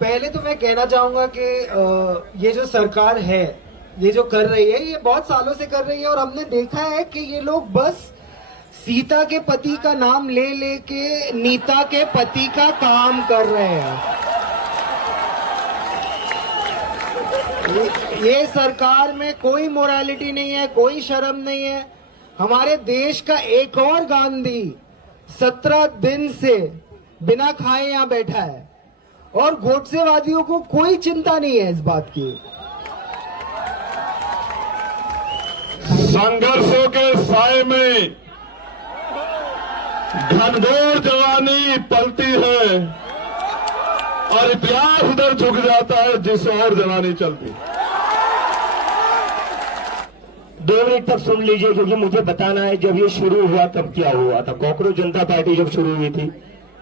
पहले तो मैं कहना चाहूंगा कि ये जो सरकार है, ये जो कर रही है, ये बहुत सालों से कर रही है और हमने देखा है कि ये लोग बस सीता के पति का नाम ले लेके नीता के पति का काम कर रहे हैं। ये सरकार में कोई मोरालिटी नहीं है, कोई शर्म नहीं है। हमारे देश का एक और गांधी 17 दिन से बिना खाए यहां बैठा है और गोडसेवादियों को कोई चिंता नहीं है इस बात की। संघर्षों के साए में घनघोर जवानी पलती है और इतिहास उधर झुक जाता है जिस और जवानी चलती। 2 मिनट तक सुन लीजिए, क्योंकि मुझे बताना है जब ये शुरू हुआ तब क्या हुआ था। कॉकरोच जनता पार्टी जब शुरू हुई थी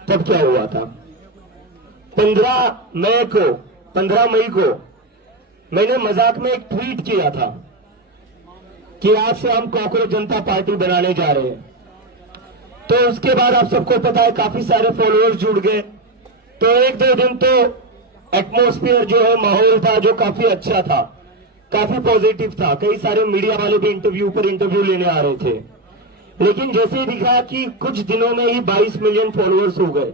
तब क्या हुआ था। 15 मई को मैंने मजाक में एक ट्वीट किया था कि आज से हम कॉकरोच जनता पार्टी बनाने जा रहे हैं। तो उसके बाद आप सबको पता है काफी सारे फॉलोअर्स जुड़ गए। तो 1-2 दिन तो एटमॉस्फेयर जो है, माहौल था जो काफी अच्छा था, काफी पॉजिटिव था। कई सारे मीडिया वाले भी इंटरव्यू लेने आ रहे थे। लेकिन जैसे ही दिखा कि कुछ दिनों में ही 22 मिलियन फॉलोअर्स हो गए,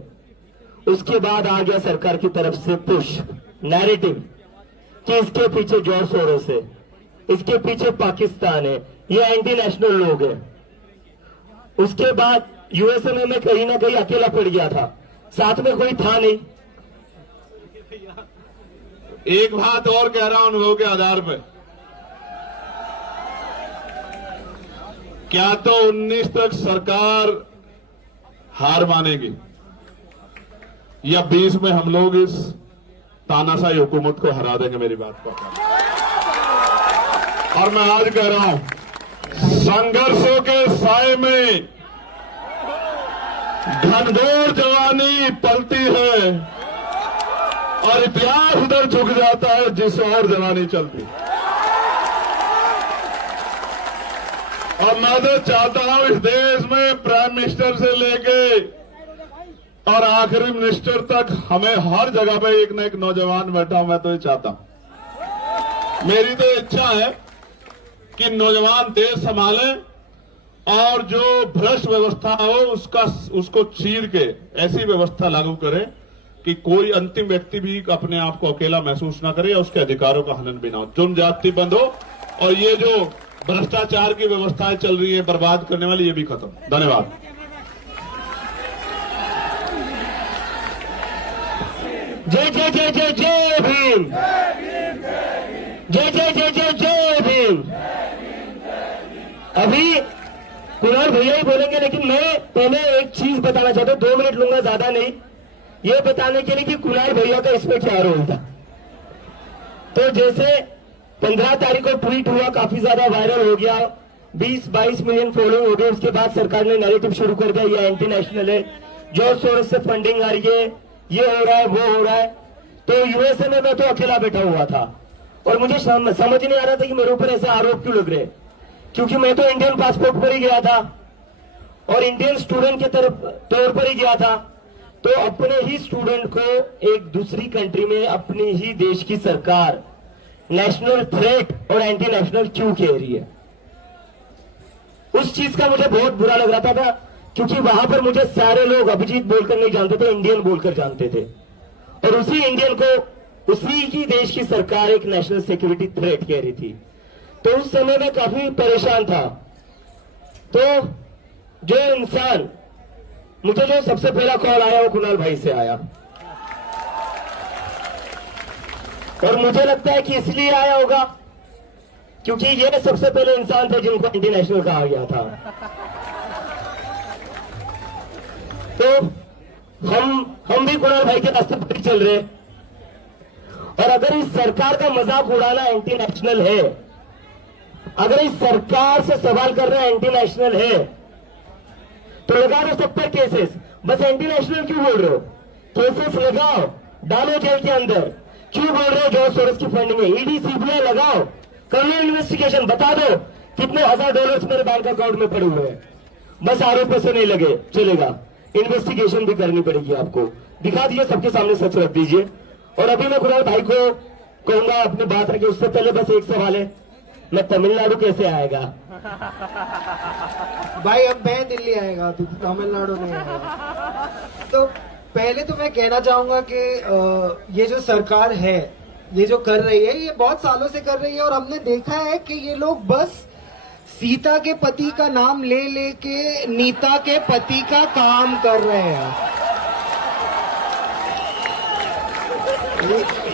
उसके बाद आ गया सरकार की तरफ से पुश नैरेटिव कि इसके पीछे जॉर्ज सोरोस है, इसके पीछे पाकिस्तान है, ये एंटी नेशनल लोग हैं। उसके बाद यूएसए में मैं कहीं ना कहीं अकेला पड़ गया था, साथ में कोई था नहीं। एक बात और कह रहा हूं अनुभव के आधार पर, क्या तो 19 तक सरकार हार मानेगी या 20 में हम लोग इस तानाशाही हुकूमत को हरा देंगे। मेरी बात को और मैं आज कह रहा हूं, संघर्षों के साए में घनघोर जवानी पलती है और इतिहास उधर झुक जाता है जिस और जवानी चलती। और मैं तो चाहता हूं इस देश में प्राइम मिनिस्टर से लेके और आखिरी मिनिस्टर तक हमें हर जगह पे एक न एक नौजवान बैठा हूं। मैं तो ये चाहता हूं, मेरी तो इच्छा है कि नौजवान देश संभालें और जो भ्रष्ट व्यवस्था हो उसको चीर के ऐसी व्यवस्था लागू करें कि कोई अंतिम व्यक्ति भी अपने आप को अकेला महसूस ना करे या उसके अधिकारों का हनन भी ना हो, जुर्म जाति बंद हो और ये जो भ्रष्टाचार की व्यवस्थाएं चल रही है बर्बाद करने वाली, ये भी खत्म। धन्यवाद। जय जय जय जय जय भीम, जय जय जय जय जय भीम। अभी कुणाल भैया ही बोलेंगे, लेकिन मैं पहले एक चीज बताना चाहता हूं, 2 मिनट लूंगा, ज्यादा नहीं, ये बताने के लिए कि कुणाल भैया का इसमें क्या रोल था। तो जैसे 15 तारीख को ट्वीट हुआ, काफी ज्यादा वायरल हो गया, 20-22 मिलियन फॉलो हो गए। उसके बाद सरकार ने नैरेटिव शुरू कर दिया, ये एंटी नेशनल है, जॉर्ज सोरोस से फंडिंग आ रही है, ये हो रहा है, वो हो रहा है। तो यूएसए में मैं तो अकेला बैठा हुआ था और मुझे समझ नहीं आ रहा था कि मेरे ऊपर ऐसे आरोप क्यों लग रहे, क्योंकि मैं तो इंडियन पासपोर्ट पर ही गया था और इंडियन स्टूडेंट के तौर पर ही गया था। तो अपने ही स्टूडेंट को एक दूसरी कंट्री में अपनी ही देश की सरकार नेशनल थ्रेट और एंटी नेशनल क्यों कह रही है, उस चीज का मुझे बहुत बुरा लग रहा था। क्योंकि वहां पर मुझे सारे लोग अभिजीत बोलकर नहीं जानते थे, इंडियन बोलकर जानते थे और उसी इंडियन को उसी की देश की सरकार एक नेशनल सिक्योरिटी थ्रेट कह रही थी। तो उस समय मैं काफी परेशान था। तो जो इंसान, मुझे जो सबसे पहला कॉल आया वो कुणाल भाई से आया और मुझे लगता है कि इसलिए आया होगा क्योंकि ये सबसे पहले इंसान थे जिनको एंटी नेशनल कहा गया था। तो हम भी कुणाल भाई के रास्ते पर चल रहे, और अगर इस सरकार का मजाक उड़ाना एंटी नेशनल है, अगर इस सरकार से सवाल करना एंटी नेशनल है, तो लगा दो सब पर केसेस। बस एंटी नेशनल क्यों बोल रहे हो? केसेस लगाओ, डालो जेल के अंदर। क्यों बोल रहे हो जॉर्ज सोरोस की फंडिंग है? ईडी सीबीआई लगाओ, कर लो इन्वेस्टिगेशन, बता दो कितने $1000 मेरे बैंक अकाउंट में पड़े हुए हैं। बस आरोप से नहीं लगे चलेगा, इन्वेस्टिगेशन भी करनी पड़ेगी आपको। दिखा दीजिए, सबके सामने सच रख दीजिए। और अभी मैं कुणाल भाई को कहूंगा अपनी बात रखे, उससे पहले बस एक सवाल है, मैं तमिलनाडु कैसे आएगा? भाई अब मैं दिल्ली आएगा, तू तमिलनाडु नहीं आएगा। तो पहले तो मैं कहना चाहूंगा कि ये जो सरकार है, ये जो कर रही है, ये बहुत सालों से कर रही है, और हमने देखा है कि ये लोग बस सीता के पति का नाम ले लेके नीता के पति का काम कर रहे हैं।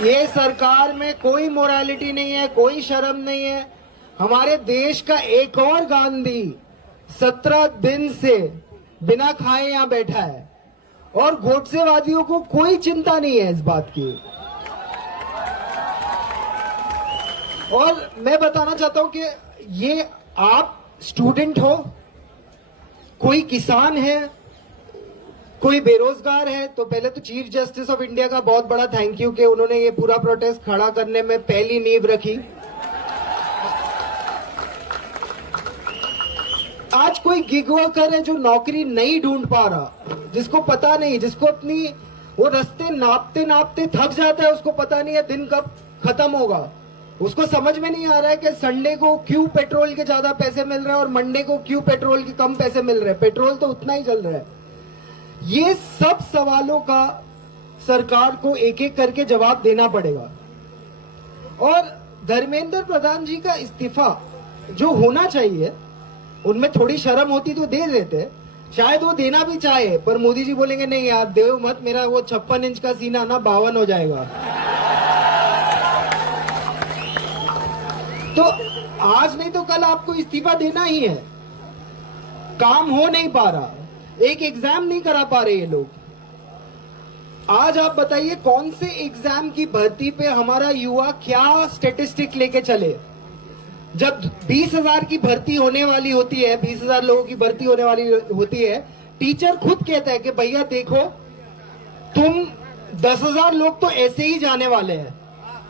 ये सरकार में कोई मोरालिटी नहीं है, कोई शर्म नहीं है। हमारे देश का एक और गांधी 17 दिन से बिना खाए यहां बैठा है, और गोडसेवादियों को कोई चिंता नहीं है इस बात की। और मैं बताना चाहता हूं कि ये आप स्टूडेंट हो, कोई किसान है, कोई बेरोजगार है, तो पहले तो चीफ जस्टिस ऑफ इंडिया का बहुत बड़ा थैंक यू कि उन्होंने ये पूरा प्रोटेस्ट खड़ा करने में पहली नींव रखी। आज कोई गिग वर्कर है जो नौकरी नहीं ढूंढ पा रहा, जिसको पता नहीं, जिसको अपनी वो रास्ते नापते नापते थक जाता है, उसको पता नहीं है दिन कब खत्म होगा, उसको समझ में नहीं आ रहा है कि संडे को क्यों पेट्रोल के ज्यादा पैसे मिल रहे हैं और मंडे को क्यों पेट्रोल के कम पैसे मिल रहे हैं, पेट्रोल तो उतना ही चल रहा है। ये सब सवालों का सरकार को एक एक करके जवाब देना पड़ेगा। और धर्मेंद्र प्रधान जी का इस्तीफा जो होना चाहिए, उनमें थोड़ी शर्म होती तो दे देते, शायद वो देना भी चाहे, पर मोदी जी बोलेंगे नहीं यार देव मत, मेरा वो 56 इंच का सीना ना 52 हो जाएगा। तो आज नहीं तो कल आपको इस्तीफा देना ही है। काम हो नहीं पा रहा, एक एग्जाम नहीं करा पा रहे ये लोग। आज आप बताइए कौन से एग्जाम की भर्ती पे हमारा युवा क्या स्टेटिस्टिक लेके चले? जब 20,000 की भर्ती होने वाली होती है, 20,000 लोगों की भर्ती होने वाली होती है, टीचर खुद कहता है कि भैया देखो तुम 10,000 लोग तो ऐसे ही जाने वाले हैं,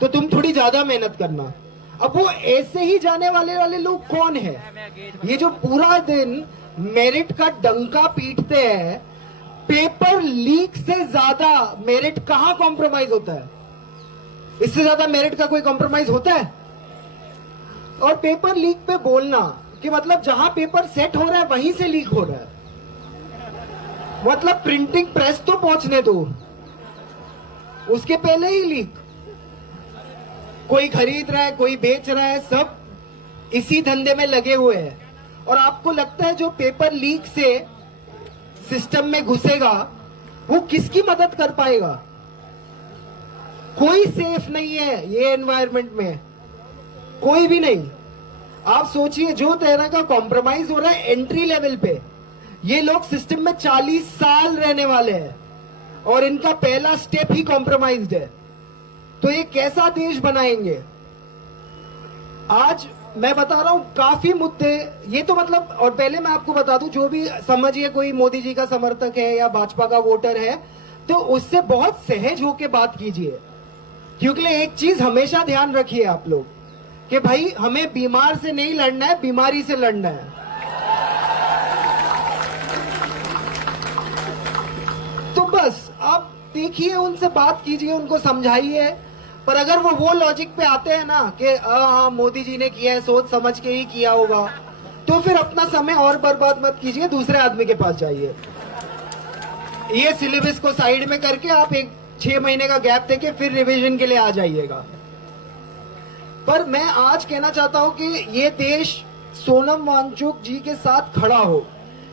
तो तुम थोड़ी ज्यादा मेहनत करना। अब वो ऐसे ही जाने वाले लोग कौन है? ये जो पूरा दिन मेरिट का डंका पीटते हैं, पेपर लीक से ज्यादा मेरिट कहां कॉम्प्रोमाइज होता है? इससे ज्यादा मेरिट का कोई कॉम्प्रोमाइज होता है? और पेपर लीक पे बोलना कि मतलब जहां पेपर सेट हो रहा है वहीं से लीक हो रहा है, मतलब प्रिंटिंग प्रेस तो पहुंचने दो, उसके पहले ही लीक। कोई खरीद रहा है, कोई बेच रहा है, सब इसी धंधे में लगे हुए हैं। और आपको लगता है जो पेपर लीक से सिस्टम में घुसेगा वो किसकी मदद कर पाएगा? कोई सेफ नहीं है ये एनवायरनमेंट में, कोई भी नहीं। आप सोचिए जो तरह का कॉम्प्रोमाइज हो रहा है एंट्री लेवल पे, ये लोग सिस्टम में 40 साल रहने वाले हैं और इनका पहला स्टेप ही कॉम्प्रोमाइज्ड है, तो ये कैसा देश बनाएंगे? आज मैं बता रहा हूं काफी मुद्दे, ये तो मतलब, और पहले मैं आपको बता दूं, जो भी समझिए कोई मोदी जी का समर्थक है या भाजपा का वोटर है, तो उससे बहुत सहज होके बात कीजिए, क्योंकि एक चीज हमेशा ध्यान रखिए आप लोग कि भाई हमें बीमार से नहीं लड़ना है, बीमारी से लड़ना है। तो बस आप देखिए, उनसे बात कीजिए, उनको समझाइए। पर अगर वो लॉजिक पे आते हैं ना कि हाँ मोदी जी ने किया है, सोच समझ के ही किया होगा, तो फिर अपना समय और बर्बाद मत कीजिए, दूसरे आदमी के पास जाइए। ये सिलेबस को साइड में करके आप 6 महीने का गैप देके फिर रिवीजन के लिए आ जाइएगा। पर मैं आज कहना चाहता हूं कि ये देश सोनम वांगचुक जी के साथ खड़ा हो,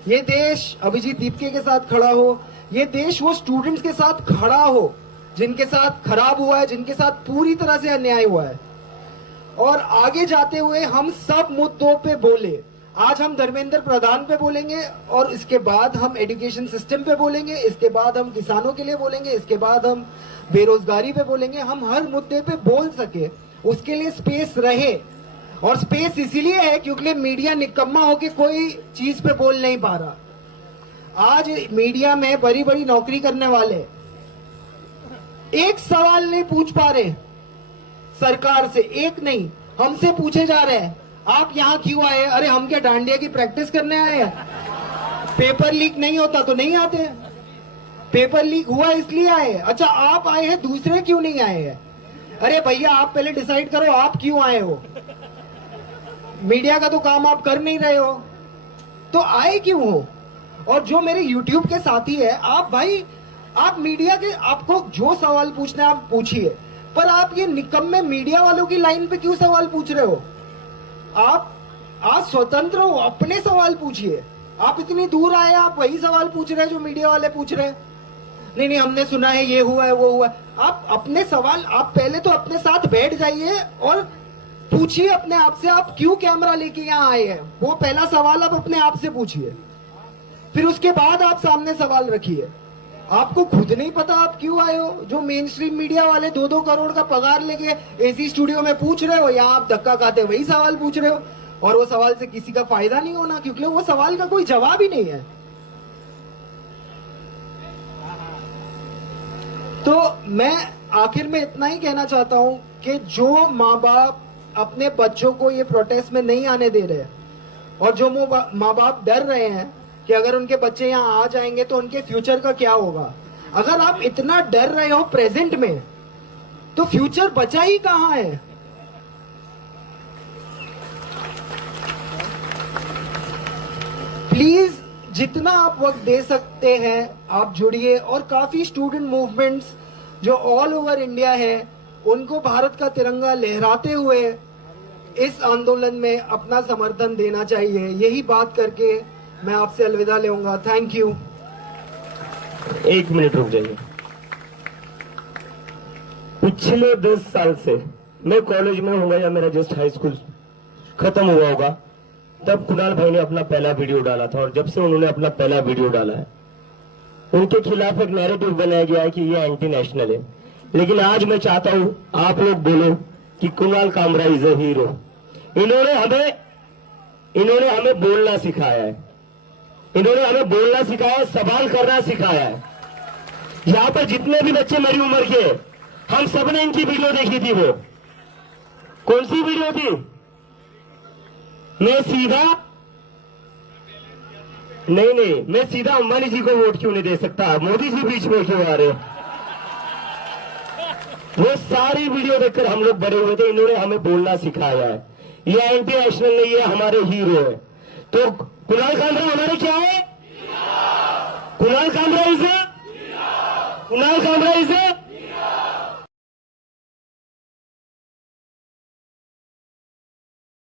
ये देश अभिजीत दीपके के साथ खड़ा हो, ये देश वो स्टूडेंट्स के साथ खड़ा हो जिनके साथ खराब हुआ है, जिनके साथ पूरी तरह से अन्याय हुआ है। और आगे जाते हुए हम सब मुद्दों पे बोले। आज हम धर्मेंद्र प्रधान पे बोलेंगे, और इसके बाद हम एजुकेशन सिस्टम पे बोलेंगे, इसके बाद हम किसानों के लिए बोलेंगे, इसके बाद हम बेरोजगारी पे बोलेंगे। हम हर मुद्दे पे बोल सके उसके लिए स्पेस रहे, और स्पेस इसीलिए है क्योंकि मीडिया निकम्मा होके कोई चीज पे बोल नहीं पा रहा। आज मीडिया में बड़ी बड़ी नौकरी करने वाले एक सवाल नहीं पूछ पा रहे सरकार से, एक नहीं, हमसे पूछे जा रहे हैं आप यहाँ क्यों आए? अरे हम क्या डांडिया की प्रैक्टिस करने आए हैं? पेपर लीक नहीं होता तो नहीं आते हैं। पेपर लीक हुआ इसलिए आए। अच्छा आप आए हैं, दूसरे क्यों नहीं आए हैं? अरे भैया आप पहले डिसाइड करो आप क्यों आए हो। मीडिया का तो काम आप कर नहीं रहे हो, तो आए क्यों हो? और जो मेरे YouTube के साथी है, आप भाई आप मीडिया के, आपको जो सवाल पूछना है आप पूछिए, पर आप ये निकम्मे मीडिया वालों की लाइन पे क्यों सवाल पूछ रहे हो? आप स्वतंत्र हो, अपने सवाल पूछिए। आप इतनी दूर आए, आप वही सवाल पूछ रहे हैं जो मीडिया वाले पूछ रहे हैं। नहीं नहीं हमने सुना है, ये हुआ है, वो हुआ है। आप अपने सवाल, आप पहले तो अपने साथ बैठ जाइए और पूछिए अपने आप से, आप क्यों कैमरा लेके यहाँ आए हैं? वो पहला सवाल आप अपने आप से पूछिए, फिर उसके बाद आप सामने सवाल रखिए। आपको खुद नहीं पता आप क्यों आए हो? जो मेन स्ट्रीम मीडिया वाले 2-2 करोड़ का पगार लेके एसी स्टूडियो में पूछ रहे हो, यहाँ आप धक्का खाते वही सवाल पूछ रहे हो, और वो सवाल से किसी का फायदा नहीं होना, क्योंकि वो सवाल का कोई जवाब ही नहीं है। तो मैं आखिर में इतना ही कहना चाहता हूं कि जो माँ बाप अपने बच्चों को ये प्रोटेस्ट में नहीं आने दे रहे, और जो माँ बाप डर रहे हैं कि अगर उनके बच्चे यहाँ आ जाएंगे तो उनके फ्यूचर का क्या होगा, अगर आप इतना डर रहे हो प्रेजेंट में, तो फ्यूचर बचा ही कहां है? प्लीज जितना आप वक्त दे सकते हैं आप जुड़िए, और काफी स्टूडेंट मूवमेंट्स जो ऑल ओवर इंडिया है, उनको भारत का तिरंगा लहराते हुए इस आंदोलन में अपना समर्थन देना चाहिए। यही बात करके मैं आपसे अलविदा लेऊंगा। Thank you. 1 मिनट रुक जाइए। पिछले 10 साल से मैं कॉलेज में हूँ या मेरा जस्ट हाई स्कूल खत्म हुआ होगा, तब कुणाल भाई ने अपना पहला वीडियो डाला था, और जब से उन्होंने अपना पहला वीडियो डाला है उनके खिलाफ एक नैरेटिव बनाया गया है कि ये एंटी नेशनल है। लेकिन आज मैं चाहता हूं आप लोग बोलो कि Kunal Kamra is a hero. इन्होंने हमें बोलना सिखाया है, इन्होंने हमें बोलना सिखाया है, सवाल करना सिखाया है। यहाँ पर जितने भी बच्चे मेरी उम्र के, हम सबने इनकी वीडियो देखी थी। वो कौन सी वीडियो थी? मैं सीधा अंबानी जी को वोट क्यों नहीं दे सकता, मोदी जी बीच में क्यों आ रहे हो? वो सारी वीडियो देखकर हम लोग बड़े हुए थे। इन्होंने हमें बोलना सिखाया है। ये एंटी नेशनल नहीं है, हमारे हीरो है। तो कुणाल कामरा हमारे क्या है? कुणाल कामरा इज